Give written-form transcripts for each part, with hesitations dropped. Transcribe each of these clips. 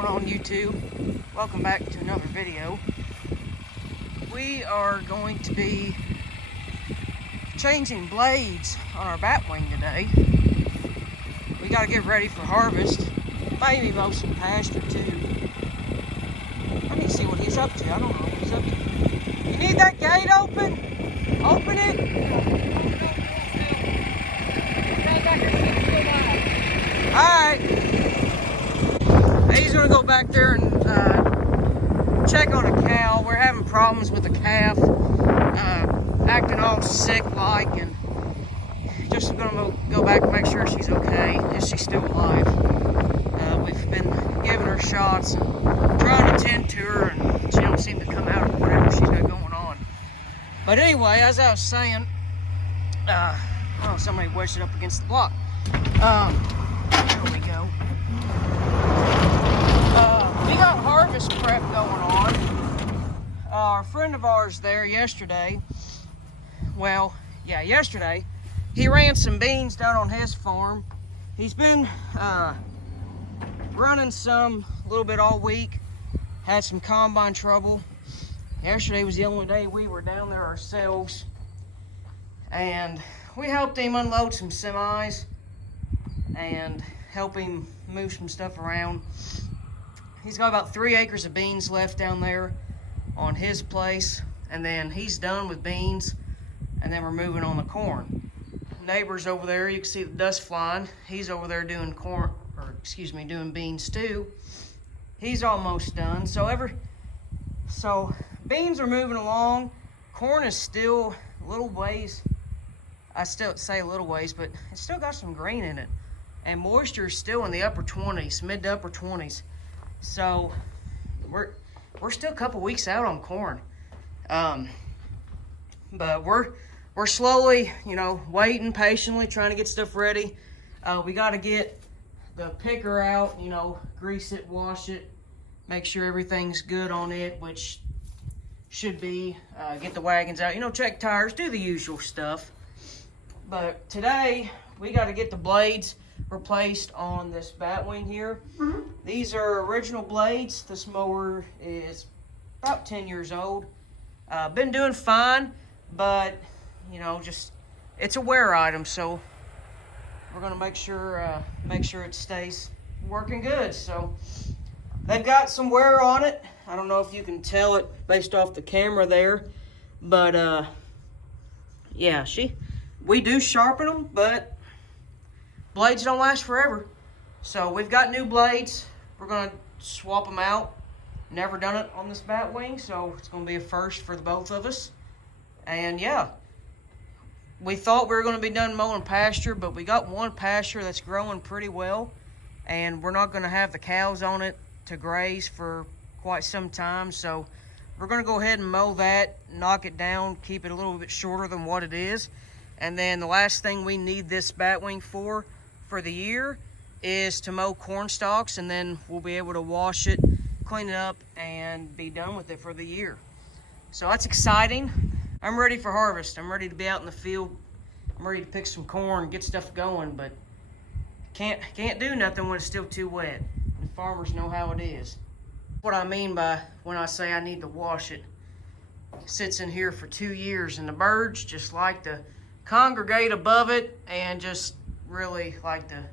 going on YouTube? Welcome back to another video. We are going to be changing blades on our batwing today. We got to get ready for harvest. Maybe mow some pasture too. I need to see what he's up to. I don't know what he's up to. You need that gate open? Open it. Alright. He's going to go back there and check on a cow. We're having problems with the calf, acting all sick-like, and just going to go back and make sure she's okay. Is she still alive? We've been giving her shots and trying to tend to her, and she don't seem to come out of whatever she's got going on. But anyway, as I was saying, oh, somebody wedged it up against the block. There we go. We got harvest prep going on. A friend of ours there yesterday, yesterday, he ran some beans down on his farm. He's been running some a little bit all week. Had some combine trouble. Yesterday was the only day we were down there ourselves. And we helped him unload some semis and help him move some stuff around. He's got about 3 acres of beans left down there on his place, and then he's done with beans, and then we're moving on the corn. Neighbors over there, you can see the dust flying. He's over there doing doing beans too. He's almost done. So beans are moving along. Corn is still a little ways. I still say a little ways, but it's still got some green in it. And moisture is still in the upper 20s, mid to upper 20s. So we're still a couple weeks out on corn. But we're slowly, waiting patiently, trying to get stuff ready. We got to get the picker out, grease it, wash it, make sure everything's good on it, which should be, get the wagons out, check tires, do the usual stuff. But today, we got to get the blades replaced on this batwing here. These are original blades. This mower is about 10 years old. Been doing fine, but, it's a wear item, so we're going to make sure it stays working good. So they've got some wear on it. I don't know if you can tell it based off the camera there, but yeah, we do sharpen them, but blades don't last forever. So we've got new blades. We're gonna swap them out. Never done it on this batwing, so it's gonna be a first for the both of us. And yeah, we thought we were gonna be done mowing pasture, but we got one pasture that's growing pretty well, and we're not gonna have the cows on it to graze for quite some time. So we're gonna go ahead and mow that, knock it down, keep it a little bit shorter than what it is. And then the last thing we need this batwing for the year is to mow corn stalks, and then we'll be able to wash it, clean it up, and be done with it for the year. So that's exciting. I'm ready for harvest. I'm ready to be out in the field. I'm ready to pick some corn, get stuff going, but can't do nothing when it's still too wet. And farmers know how it is. What I mean by when I say I need to wash it. It sits in here for 2 years, and the birds just like to congregate above it and just really like to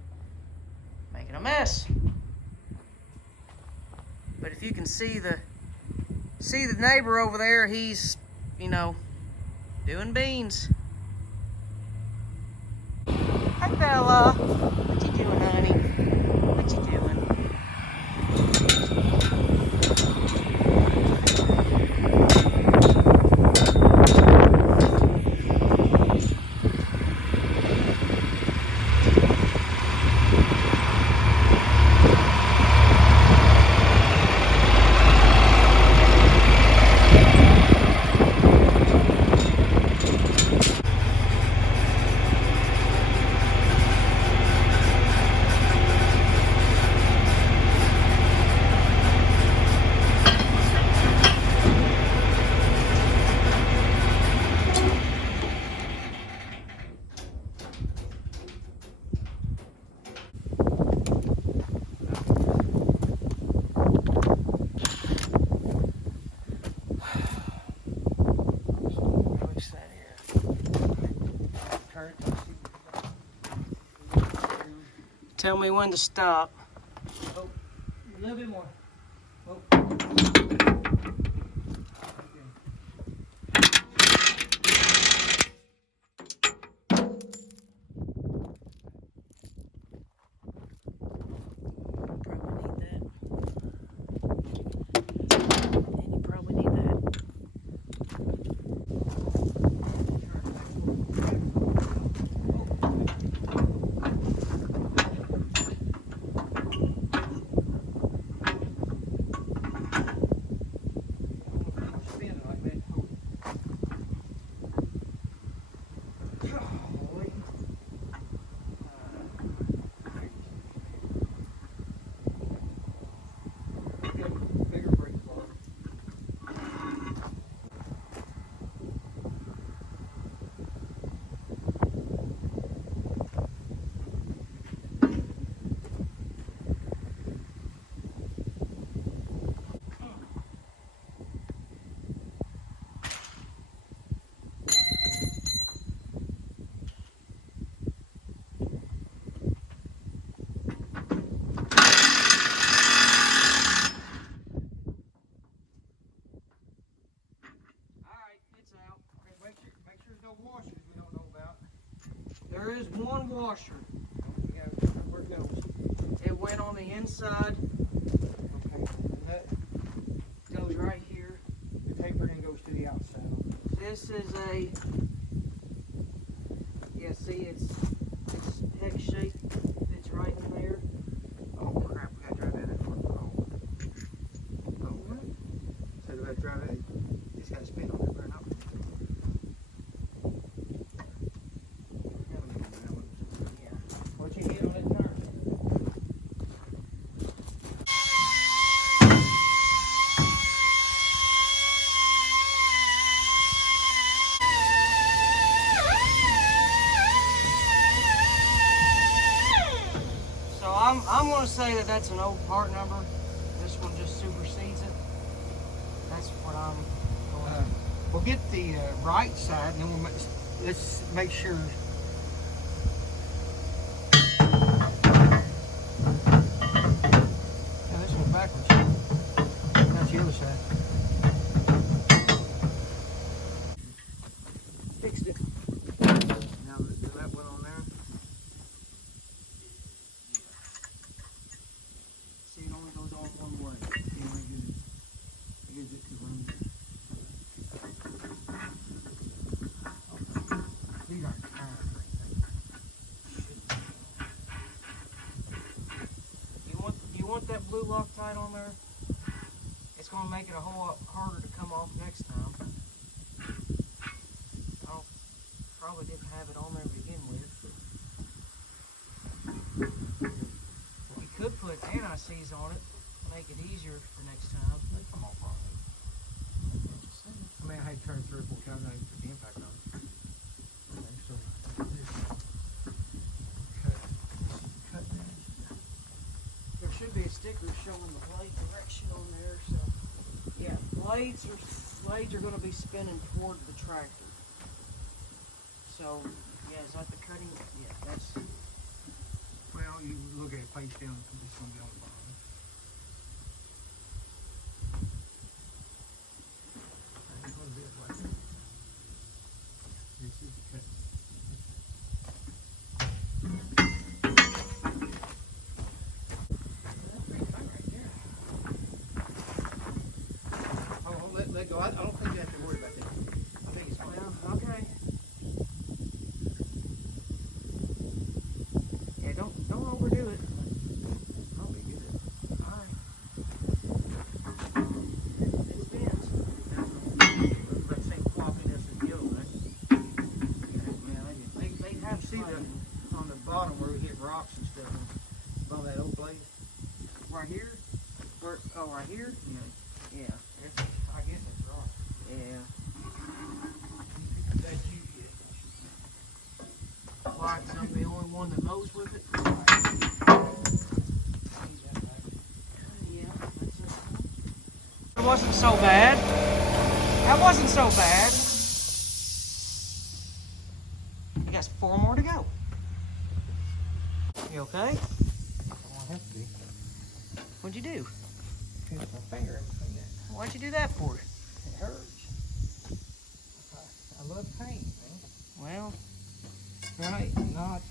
make it a mess. But if you can see the neighbor over there, he's doing beans. Hi Bella, what you doing, honey? What you doing? tell me when to stop. Oh, a little bit more. Oh. Make sure there's no washers we don't know about. There is one washer. Yeah, where it goes. It went on the inside. Okay. And that, Goes right here. the taper then goes to the outside. This is a, yeah, see, it's hex shape. It's right in there. Oh crap, we gotta drive that in. Oh, okay. So we gotta drive it. It's got a spin on it right now. What you hit on that turn? So I'm going to say that that's an old part number. This one just supersedes it. That's what I'm going to. We'll get the right side, and then let's make sure. Now this one's backwards. That's the other side. Fixed it. Now do that one on there. See, it only goes on one way. Yeah, I get it to run. These aren't tires or anything. You want that blue Loctite on there? It's going to make it a whole lot harder to come off next time. I probably didn't have it on there to begin with. You could put anti-seize on it, make it easier for next time. They come off all right. I mean, I had to turn 3 or 4 times and I didn't put the impact on it. Okay, so cut that. There should be a sticker showing the blade direction on there. So, yeah, blades are going to be spinning toward the tractor. So, yeah, is that the cutting? Yeah, that's. Well, you look at it face down, it's going to be on the bottom. It's going to be like that. This is the cut. Oh, let go. I don't think you have to worry about that. I think it's fine. Well, okay. Yeah, don't overdo it. I'll be good. All right. It spins. That same floppiness as the other one. They have See on the bottom where we hit rocks and stuff on that old blade? right here. Where? Oh, right here. Yeah. Yeah. I guess it's rock. Yeah. That's you, Like I'm the only one that mows with it. Yeah. That's it. It wasn't so bad. That wasn't so bad. You got 4 more to go. You okay? What'd you do? Pinch my finger in between that. Why'd you do that for? It hurts. I love pain, man. Well, Right, not.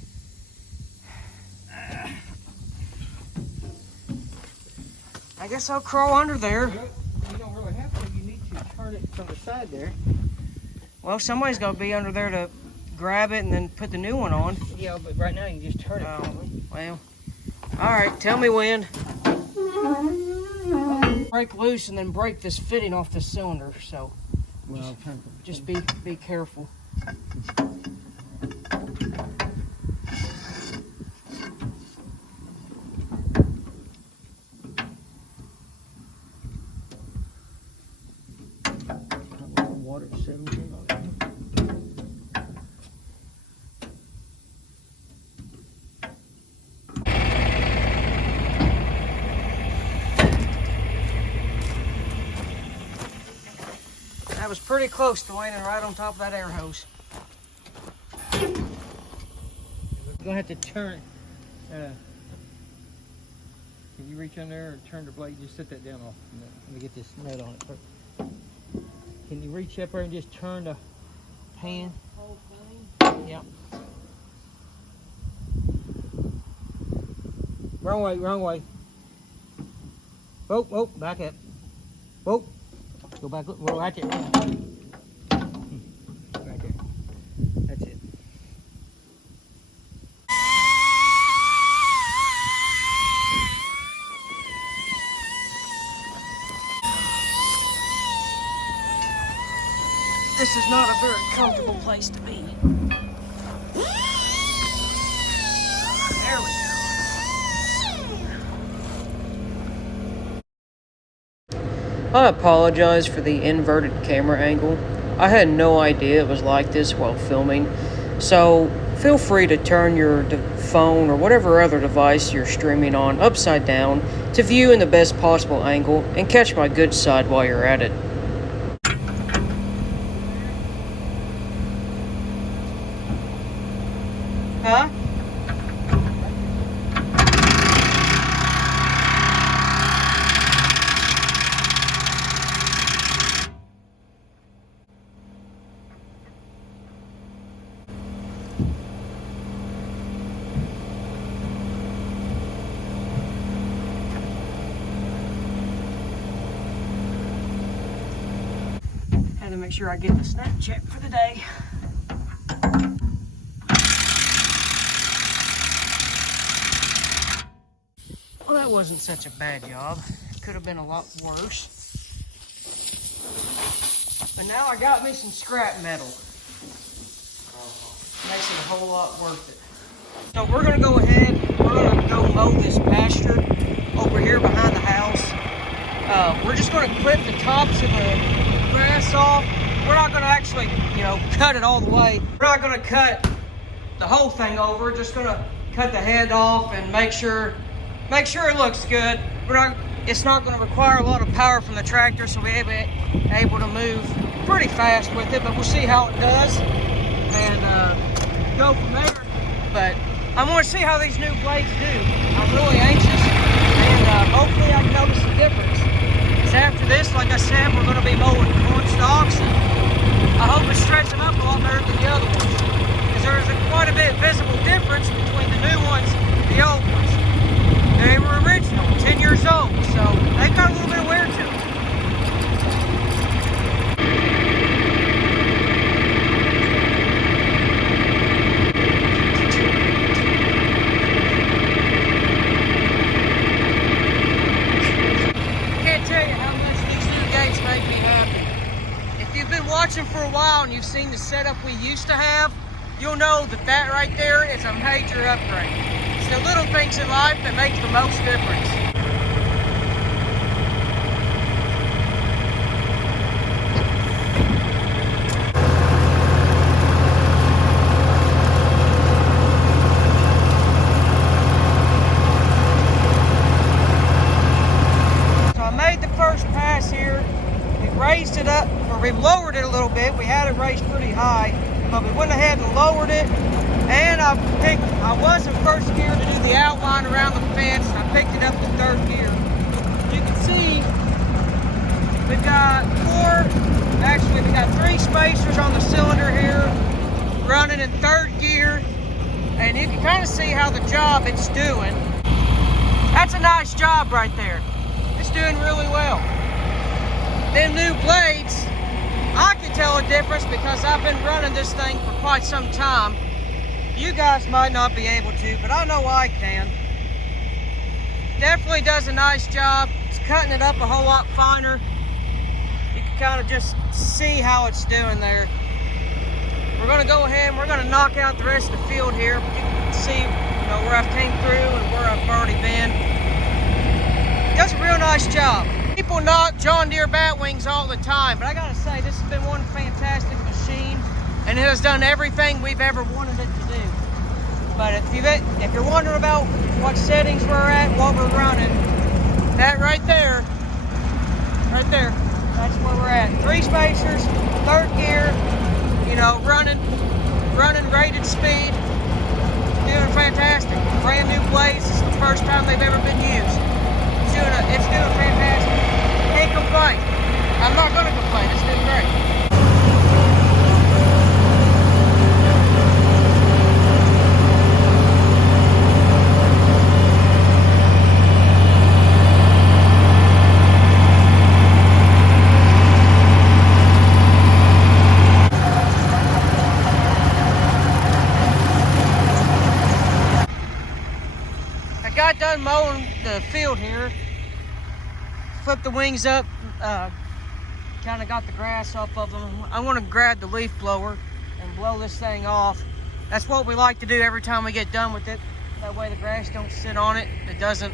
I guess I'll crawl under there. Well, you don't really have to. You need to turn it from the side there. Well, somebody's got to be under there to grab it and then put the new one on. Yeah, but right now you can just turn it. Oh, well. All right, tell me when. Break loose and then break this fitting off the cylinder. So Well, just be careful. water settles in on it. That was pretty close to landing right on top of that air hose. You're gonna have to turn. Can you reach in there and turn the blade? Just set that down off. Let me get this nut on it first. Can you reach up there and just turn the pan? Whole thing? Yep. Wrong way, wrong way. Oh, oh, back up. Oh, go back, look, right there. Right there. That's it. This is not a very comfortable place to be. There we go. I apologize for the inverted camera angle. I had no idea it was like this while filming. So feel free to turn your phone or whatever other device you're streaming on upside down to view in the best possible angle and catch my good side while you're at it. Huh? Had to make sure I get the snap check for the day. Well, that wasn't such a bad job. Could have been a lot worse. But now I got me some scrap metal. Makes it a whole lot worth it. So we're gonna go ahead, we're gonna go mow this pasture over here behind the house. We're just gonna clip the tops of the grass off. We're not gonna actually, cut it all the way. We're not gonna cut the whole thing over. We're just gonna cut the head off and make sure it looks good. It's not going to require a lot of power from the tractor, so we'll be able to move pretty fast with it, but we'll see how it does and go from there. But I want to see how these new blades do. I'm really anxious, and hopefully I can notice a difference. Because after this, like I said, we're going to be mowing corn stalks, and I hope it stretches them up a lot better than the other ones. Because there's quite a bit visible difference between the new ones and the old ones. They were original, 10 years old, so they got a little bit of wear to them. Can't tell you how much these new gates make me happy. If you've been watching for a while and you've seen the setup we used to have, you'll know that right there is a major upgrade. It's the little things in life that make the most difference. So I made the first pass here. We raised it up, or we lowered it a little bit. We had it raised pretty high, but we went ahead and lowered it. And I was in first gear to do the outline around the fence. I picked it up to third gear. spacers on the cylinder here, running in 3rd gear, and you can kind of see how the job it's doing. That's a nice job right there. It's doing really well. Them new blades, I can tell a difference because I've been running this thing for quite some time. You guys might not be able to, but I know I can. Definitely does a nice job. It's cutting it up a whole lot finer. You can kind of just see how it's doing there. We're gonna go ahead and we're gonna knock out the rest of the field here. You can see, you know, where I've came through and where I've already been. Does a real nice job. People knock John Deere Batwings all the time, but I gotta say, this has been one fantastic machine, and it has done everything we've ever wanted it to do. But if you're wondering about what settings we're at, what we're running, that right there, that's where we're at. 3 spacers, 3rd gear, you know, running rated speed, doing fantastic. Brand new blades, this is the first time they've ever been used. It's doing fantastic. Can't complain. I'm not gonna complain, it's doing great. Got done mowing the field here, flipped the wings up, kind of got the grass off of them. I want to grab the leaf blower and blow this thing off. That's what we like to do every time we get done with it. That way the grass don't sit on it. It doesn't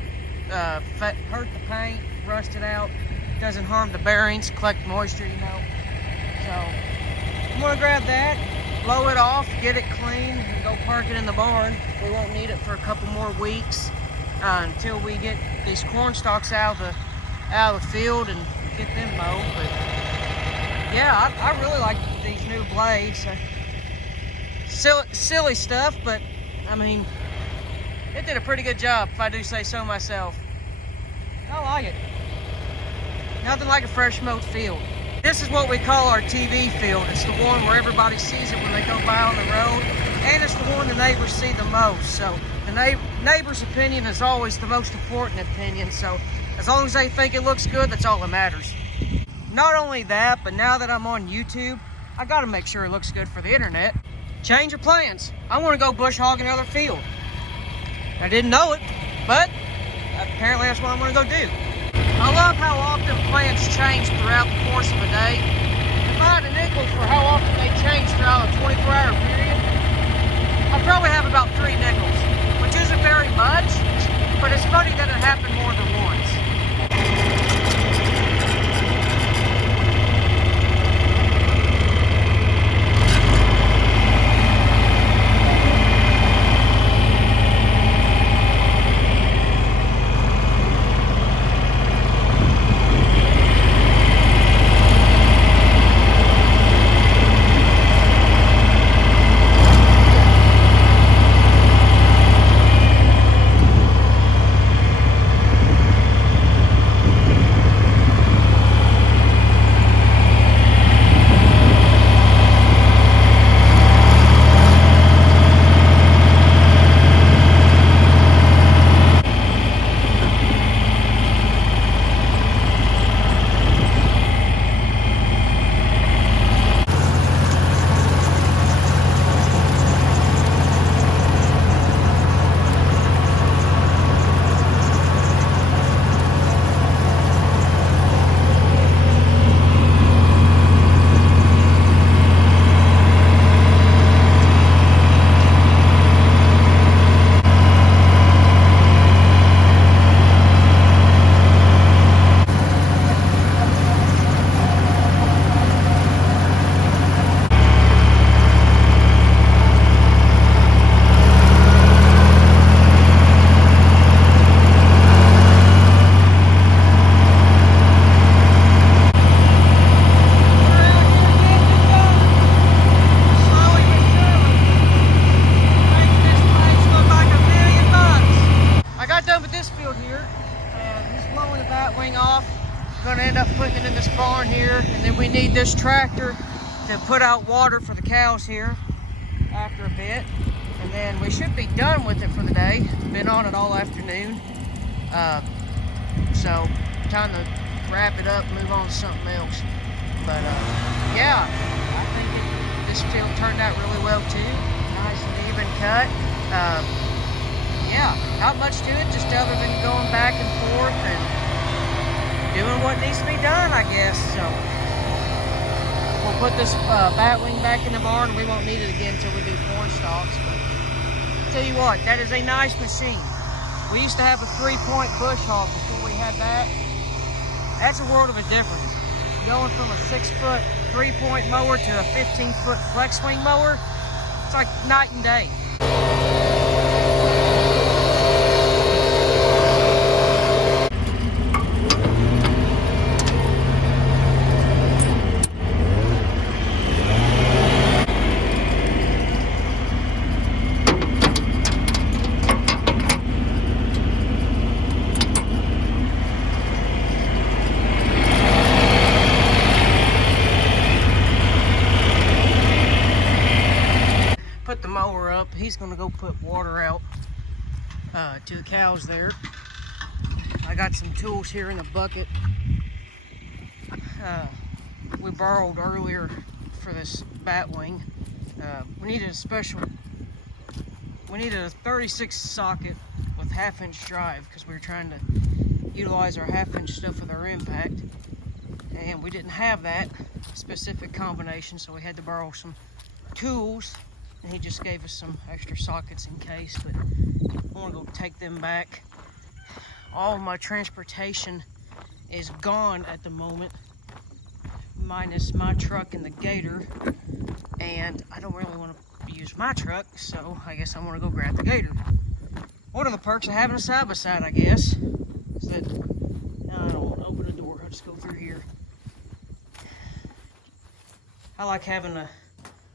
hurt the paint, rust it out. It doesn't harm the bearings, collect moisture, you know. So I'm gonna grab that, blow it off, get it clean, and go park it in the barn. We won't need it for a couple more weeks. Until we get these corn stalks out of the field and get them mowed. But yeah, I really like these new blades. Silly stuff, but I mean, it did a pretty good job, if I do say so myself. I like it. Nothing like a fresh mowed field. This is what we call our TV field. It's the one where everybody sees it when they go by on the road, and it's the one the neighbors see the most. So the neighbor's opinion is always the most important opinion. So as long as they think it looks good, that's all that matters. Not only that, but now that I'm on YouTube, I gotta make sure it looks good for the internet. Change of plans. I wanna go bush hog another field. I didn't know it, but apparently that's what I'm gonna go do. I love how often plans change throughout the course of a day. If I had a nickel for how often they change throughout a 24-hour period, I'd probably have about 3 nickels, which isn't very much, but it's funny that it happened more than once. Gonna end up putting it in this barn here, and then we need this tractor to put out water for the cows here after a bit. And then we should be done with it for the day. Been on it all afternoon. So time to wrap it up, move on to something else. But yeah, I think this field turned out really well too. Nice and even cut. Yeah, not much to it, just other than going back and forth and doing what needs to be done, I guess. So we'll put this batwing back in the barn, and we won't need it again until we do corn stalks. But I'll tell you what, that is a nice machine. We used to have a 3-point bush hog before we had that. That's a world of a difference. Going from a 6-foot 3-point mower to a 15-foot flex swing mower, it's like night and day. Put the mower up. He's gonna go put water out to the cows there. I got some tools here in the bucket we borrowed earlier for this batwing. We needed a 36 socket with 1/2-inch drive because we were trying to utilize our 1/2-inch stuff with our impact, and we didn't have that specific combination, so we had to borrow some tools. And he just gave us some extra sockets in case, but I want to go take them back. All of my transportation is gone at the moment, minus my truck and the Gator, and I don't really want to use my truck, so I guess I'm going to go grab the Gator. One of the perks of having a side-by-side, I guess, is that, I don't want to open the door, I'll just go through here. I like having a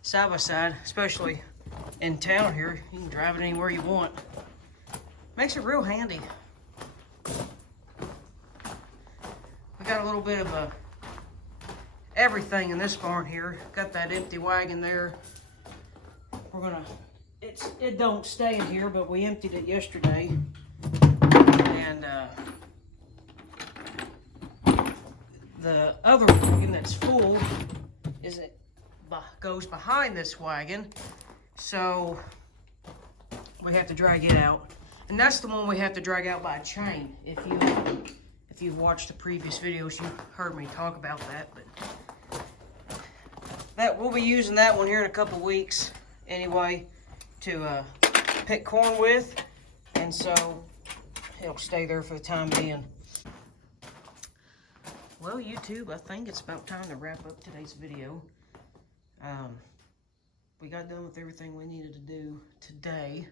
side-by-side, especially in town here. You can drive it anywhere you want. Makes it real handy. We got a little bit of everything in this barn here. Got that empty wagon there. We're gonna, it don't stay in here, but we emptied it yesterday. And the other wagon that's full goes behind this wagon, so we have to drag it out, and that's the one we have to drag out by a chain. If you've watched the previous videos, you've heard me talk about that. But that we'll be using that one here in a couple weeks anyway to pick corn with, and so it'll stay there for the time being. Well, YouTube, I think it's about time to wrap up today's video. We got done with everything we needed to do today,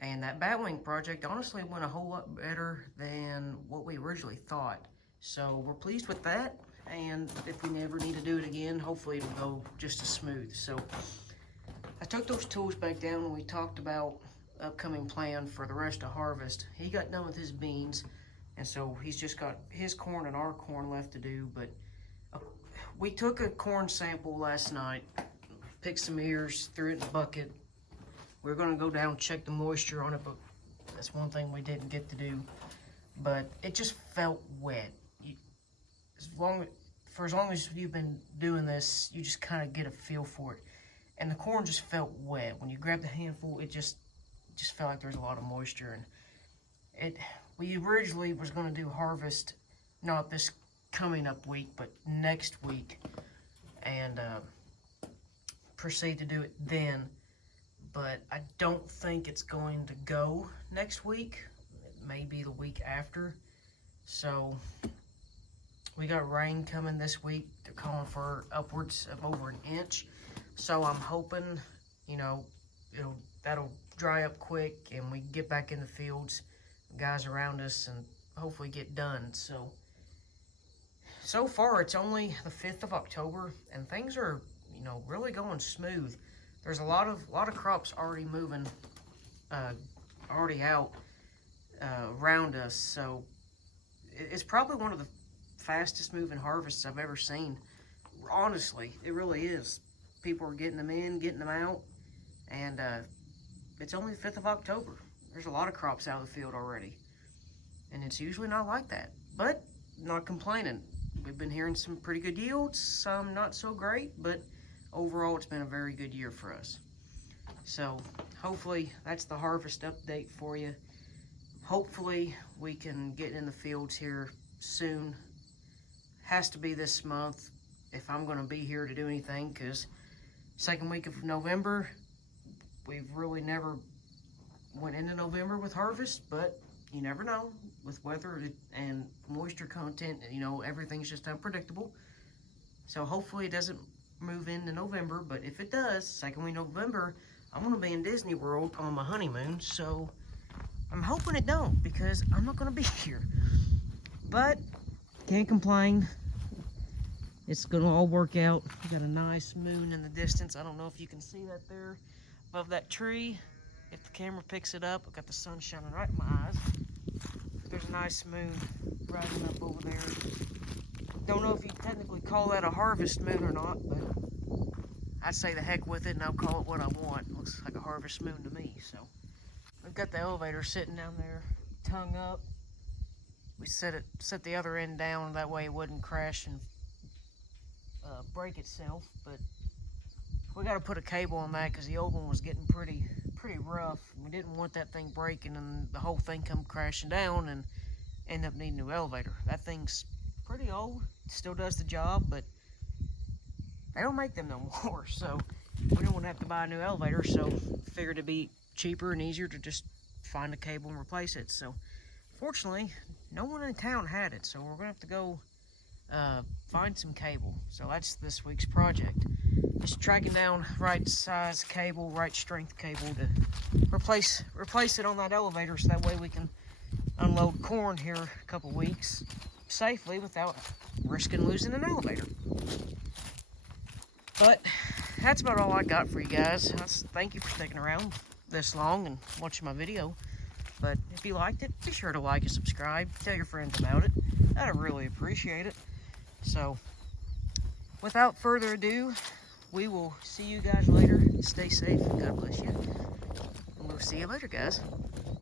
and that batwing project honestly went a whole lot better than what we originally thought. So we're pleased with that, and if we never need to do it again, hopefully it'll go just as smooth. So I took those tools back down, and we talked about upcoming plan for the rest of harvest. He got done with his beans, and so he's just got his corn and our corn left to do. But we took a corn sample last night, picked some ears, threw it in the bucket. We were gonna go down and check the moisture on it, but that's one thing we didn't get to do. But it just felt wet. For as long as you've been doing this, you just kind of get a feel for it. And the corn just felt wet. When you grabbed a handful, it just felt like there was a lot of moisture. And we originally was gonna do harvest, not this coming up week, but next week, and proceed to do it then. But I don't think it's going to go next week. It may be the week after. So we got rain coming this week. They're calling for upwards of over an inch. So I'm hoping, you know, that'll dry up quick and we can get back in the fields, guys around us, and hopefully get done. So far it's only the 5th of October, and things are, you know, really going smooth. There's a lot of crops already moving, already out around us. So it's probably one of the fastest moving harvests I've ever seen. honestly, it really is. People are getting them in, getting them out, and it's only the 5th of October. There's a lot of crops out of the field already, and it's usually not like that, but not complaining. We've been hearing some pretty good yields, some not so great, but overall it's been a very good year for us. So hopefully that's the harvest update for you. Hopefully we can get in the fields here soon. Has to be this month if I'm going to be here to do anything, because second week of November, we've really never went into November with harvest, but you never know with weather and moisture content. You know, everything's just unpredictable. So hopefully it doesn't move into November, but if it does, second week of November, I'm going to be in Disney World on my honeymoon, so I'm hoping it don't, because I'm not going to be here. But can't complain. It's going to all work out. We got a nice moon in the distance. I don't know if you can see that there above that tree. If the camera picks it up, I've got the sun shining right in my eyes. There's a nice moon rising up over there. Don't know if you technically call that a harvest moon or not, but I'd say the heck with it and I'll call it what I want. Looks like a harvest moon to me. So we've got the elevator sitting down there, tongue up. We set the other end down, that way it wouldn't crash and break itself. But we got to put a cable on that because the old one was getting pretty rough. We didn't want that thing breaking and the whole thing come crashing down and end up needing a new elevator. That thing's pretty old, still does the job, but they don't make them no more, so we don't want to have to buy a new elevator. So figured it'd be cheaper and easier to just find a cable and replace it. So fortunately, no one in town had it, so we're gonna have to go find some cable. So that's this week's project. Just tracking down right size cable, right strength cable to replace it on that elevator, so that way we can unload corn here a couple weeks safely without risking losing an elevator. But that's about all I got for you guys. Thank you for sticking around this long and watching my video. But if you liked it, be sure to like and subscribe. Tell your friends about it. I'd really appreciate it. So, without further ado, we will see you guys later. Stay safe and God bless you. And we'll see you later, guys.